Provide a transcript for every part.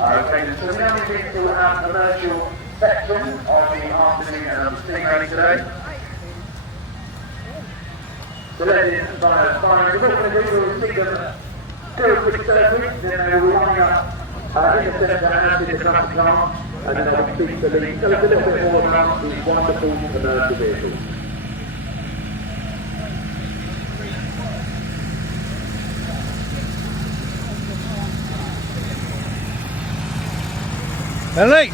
Okay, so we only need to have a commercial section of the afternoon sitting ready today. So ladies and gentlemen, what we're going to do is see them do a quick circuit, then they will line up in the centre as the traffic on, and then they'll speak to the, tell us a little bit more about these wonderful commercial vehicles. Ellie!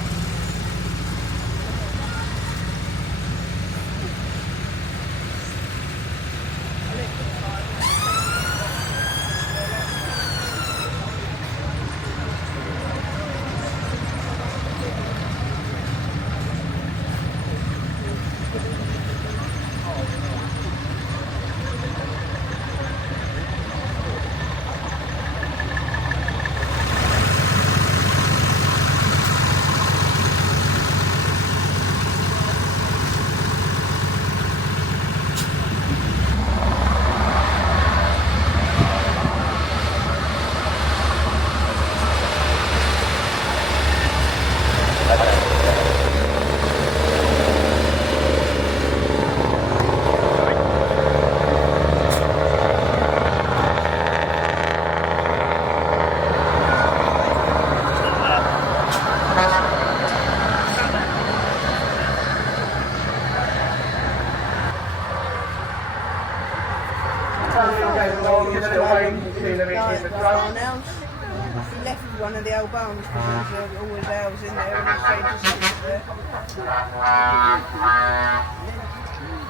He left one of the old barns because there was always owls in there and he stayed to sleep there.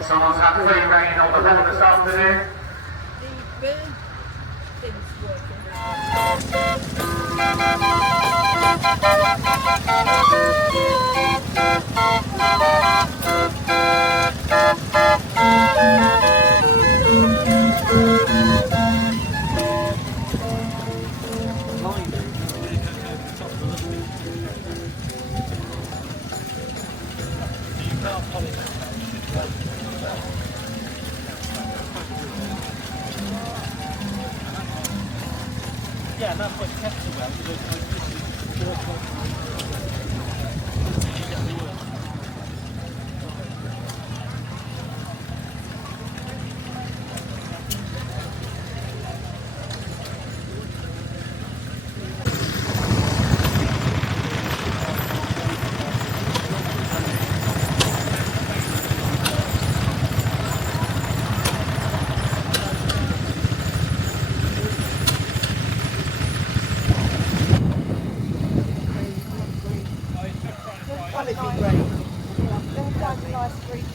Someone's had free reign on the board this afternoon. The bird thing's working. Yeah, that's what kept it well. Quality great. They've done a nice street.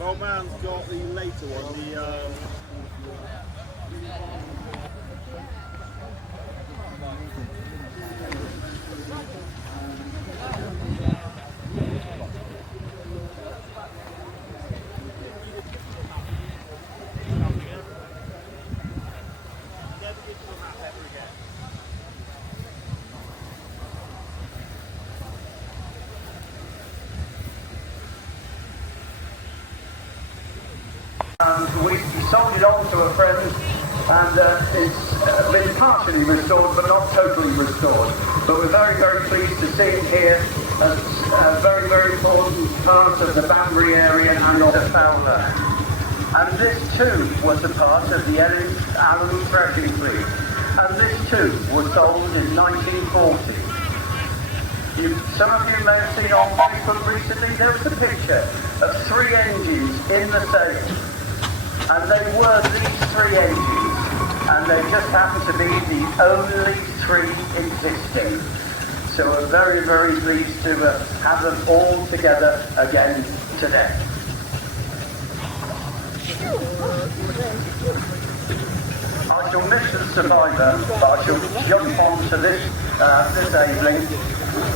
Old man's got the later one, the We sold it on to a friend, and it's been partially restored but not totally restored. But we're very, very pleased to see it here as a very, very important part of the Banbury area and of the Fowler. And this too was a part of the Allen threshing fleet. And this too was sold in 1940. Some of you may have seen on Facebook recently, there was a picture of 3 engines in the sale. And they were these 3 engines, and they just happen to be the only 3 existing. So we're very, very pleased to have them all together again today. I shall miss the survivor, but I shall jump on to this disabling,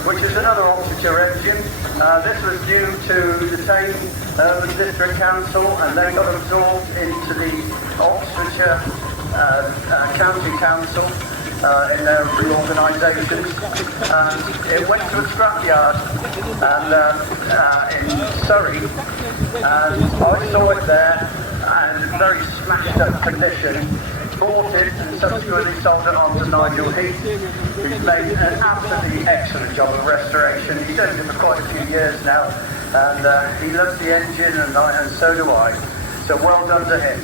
which is another Oxfordshire engine. This was due to detain the district council, and then got absorbed into the Oxfordshire County Council in their reorganisation. It went to a scrapyard and in Surrey, and I saw it there, and very smashed up condition. Bought it and subsequently sold it on to Nigel Heath, who's made an absolutely excellent job of restoration. He's done it for quite a few years now, and he loves the engine, and so do I. So well done to him.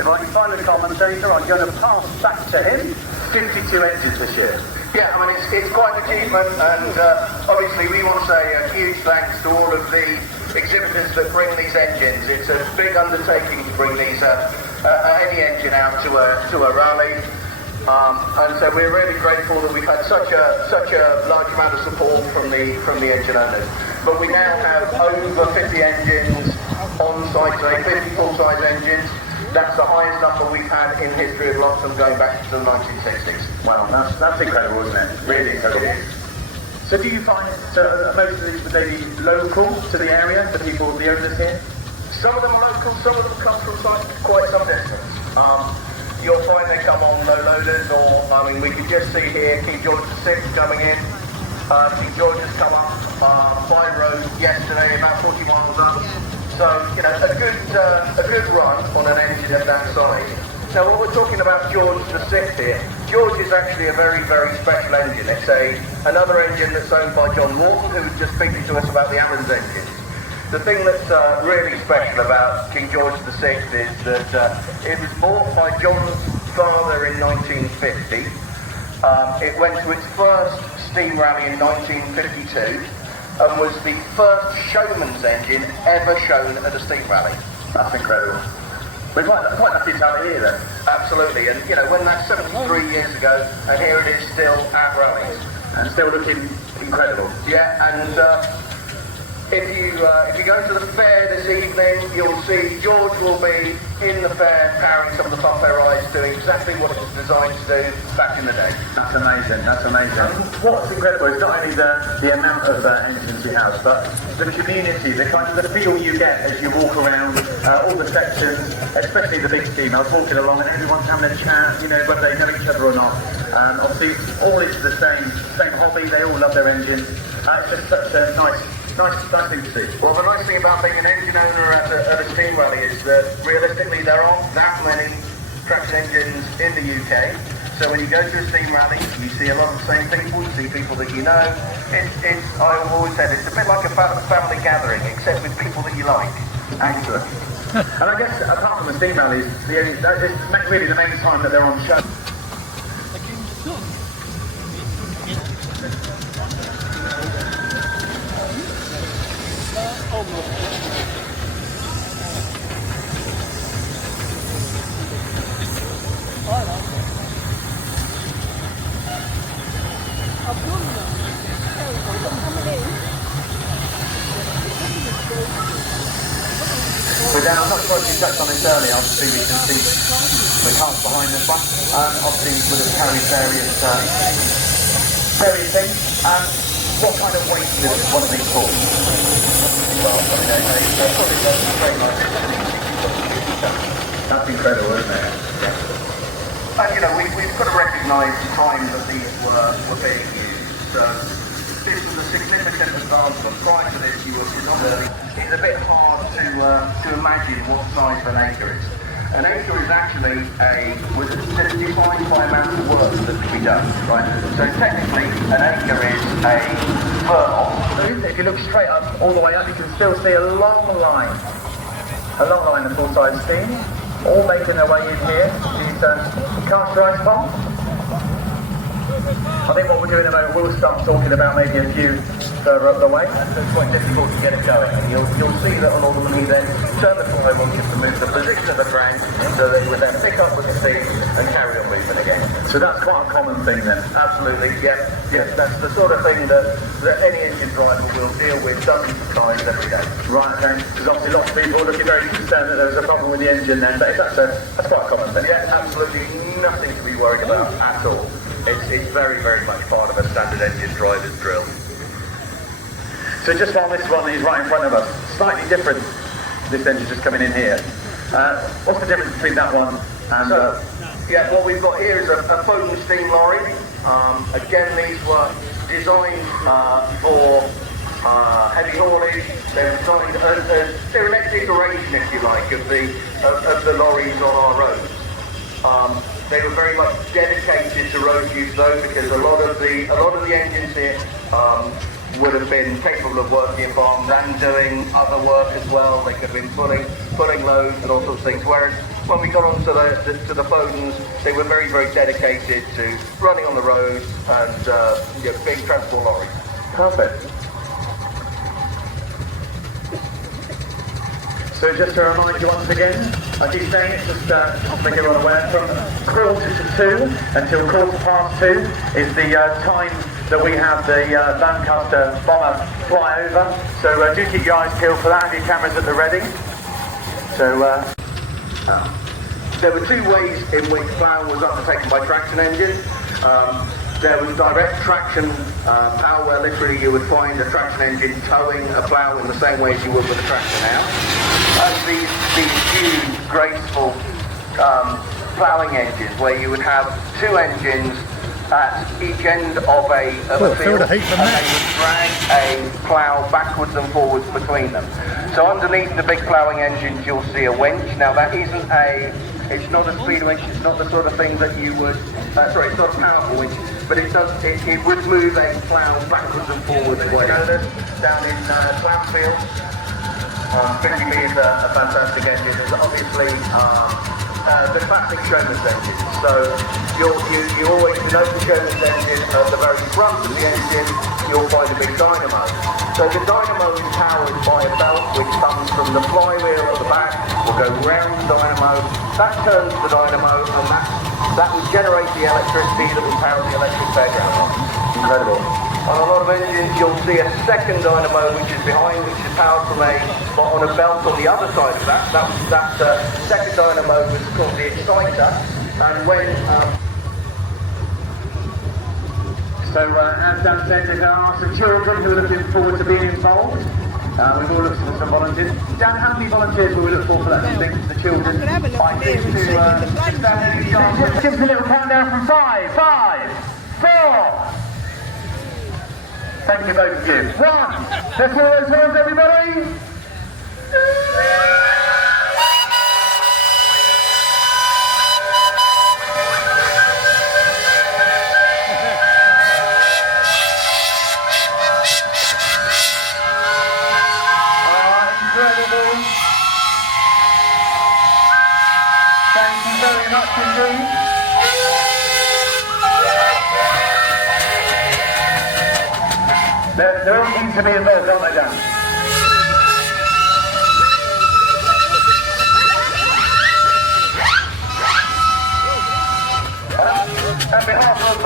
If I can find a commentator, I'm going to pass back to him. 52 engines this year. Yeah, I mean, it's quite an achievement, and obviously we want to say a huge thanks to all of the exhibitors that bring these engines. It's a big undertaking to bring these any engine out to a rally, and so we're really grateful that we've had such a large amount of support from the engine owners. But we now have over 50 engines on site today, 50 full-size engines. That's the highest number we've had in history of Bloxham going back to the 1960s. Wow, that's incredible, isn't it? Really incredible. So do you find most of these, would they be local to the area, the people, the owners here? Some of them are local, some of them come from quite some distance. You'll find they come on low loaders, or, I mean, we could just see here King George VI coming in. King George has come up by road yesterday, about 40 miles up. So, you know, a good run on an engine of that size. Now, what we're talking about George VI here, George is actually a very, very special engine. It's another engine that's owned by John Morton, who was just speaking to us about the Allens engine. The thing that's really special about King George VI is that it was bought by John's father in 1950. It went to its first steam rally in 1952. And was the first showman's engine ever shown at a steam rally. That's incredible. We're quite lucky to have it here then. Absolutely, and you know, when that's 73 years ago, and here it is still at rallies. And still looking incredible. Yeah, and if you go to the fair this evening, you'll see George will be in the fair powering some of the funfair rides, doing exactly what it was designed to do back in the day. That's amazing, that's amazing. What's incredible is not only the amount of engines you have, but the community, the kind of the feel you get as you walk around all the sections, especially the big team. I was walking along and everyone's having a chat, you know, whether they know each other or not. Obviously, all into the same hobby, they all love their engines. It's just such a nice thing to see. Well, the nice thing about being an engine owner at a steam rally is that realistically there aren't that many traction engines in the UK. So when you go to a steam rally, you see a lot of the same people, you see people that you know. I've always said it's a bit like a family gathering, except with people that you like. Excellent. And I guess apart from the steam rallies, that is really the main time that they're on show. We're down, I'm not sure if you touched on this earlier, obviously we can see the cars behind this one, obviously would have carried various things. What kind of weight does one of these pull? Well, I mean, they're probably straight like this. That's incredible, isn't it? And you know, we've got to recognise the time that these were being used. This was a significant advancement. Prior to this, it's a bit hard to imagine what size an acre is. An acre is actually defined by amount of work that can be done, right? So technically, an acre is a furlong. So if you look straight up, all the way up, you can still see a long line of full-size steam, all making their way in here. These cast ice ponds. I think what we'll do in a moment, we'll start talking about maybe a few further up the way. It's quite difficult to get it going. And you'll see that on all of them, you then turn the fly on just to move the position of the crank so that you would then pick up with the steam and carry on moving again. So that's quite a common thing then? Absolutely, yeah. That's the sort of thing that any engine driver will deal with dozens of times every day. Right, okay. Because obviously lots of people are looking very concerned that there's a problem with the engine then, but that's quite a common thing. Yeah, absolutely nothing to be worried about at all. it's very, very much part of a standard engine driver's drill. So just while this one is right in front of us, slightly different, this engine just coming in here. What's the difference between that one and... Yeah, what we've got here is a Foden steam lorry. Again, these were designed for heavy haulage. They were designed as they're next iteration, if you like, of the lorries on our roads. They were very much dedicated to road use though, because a lot of the engines here would have been capable of working in farms and doing other work as well. They could have been pulling loads and all sorts of things. Whereas when we got on to the Fodens, they were very, very dedicated to running on the road and big transport lorries. Perfect. So just to remind you once again, I keep saying it, just to make everyone aware, from 1:45 until 2:15 is the time that we have the Lancaster bomber fly over. So do keep your eyes peeled for that, have your cameras at the ready. So there were two ways in which ploughing was undertaken by traction engines. There was direct traction power, where literally you would find a traction engine towing a plough in the same way as you would with a tractor now. And these huge, graceful ploughing engines, where you would have two engines at each end of a field, and they would drag a plough backwards and forwards between them. So underneath the big ploughing engines, you'll see a winch. Now that isn't it's not a speed winch, it's not the sort of thing that you would, it's not a powerful winch, but it would move a plough backwards and forwards. Down in Blanfield, 50B is a fantastic engine. It's obviously the classic Showman's engine. So you always know the Showman's engine at the very front of the engine, you'll find a big dynamo. So the dynamo is powered by a belt which comes from the flywheel at the back, will go round the dynamo, that turns the dynamo, and that will generate the electricity that will power the electric fairground. Incredible. On a lot of engines you'll see a second dynamo which is behind, which is powered from on a belt on the other side of that. That second dynamo was called the exciter, and when So as Dan said, there are some children who are looking forward to being involved. We've all looked for some volunteers. Dan, how many volunteers will we look for that thing for the children? We'll have a look I here think and see if the flames Just a little countdown from 5, 4. Thank you both of you. 1. Let's all those hands, everybody. Thank you very much indeed. They're all keen to be involved, aren't they, Dan? On behalf of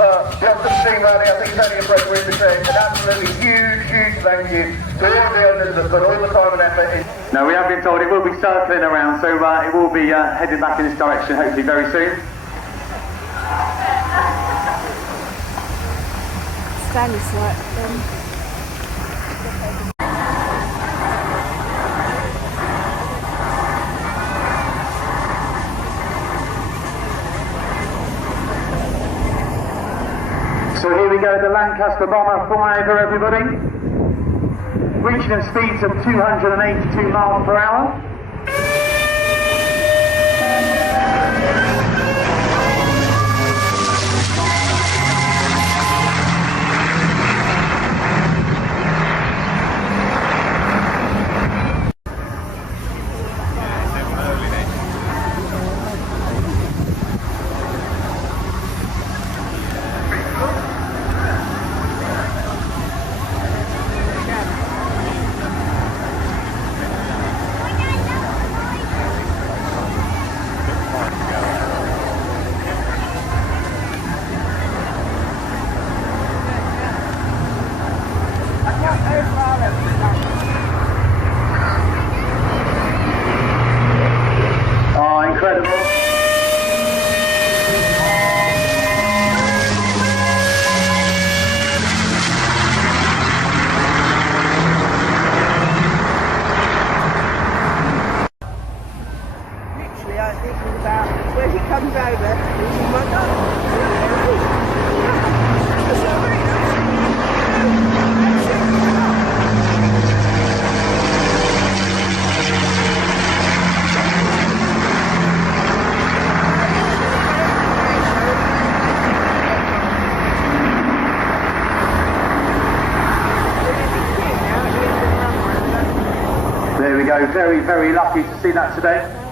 Bloxham Steam Rally, I think it's only appropriate to say an absolutely huge thank you to all the owners that put all the time and effort in. No, we have been told it will be circling around, so it will be heading back in this direction hopefully very soon. Stanley's like So here we go, the Lancaster bomber flyover, everybody. Reaching at speeds of 282 miles per hour. very, very lucky to see that today.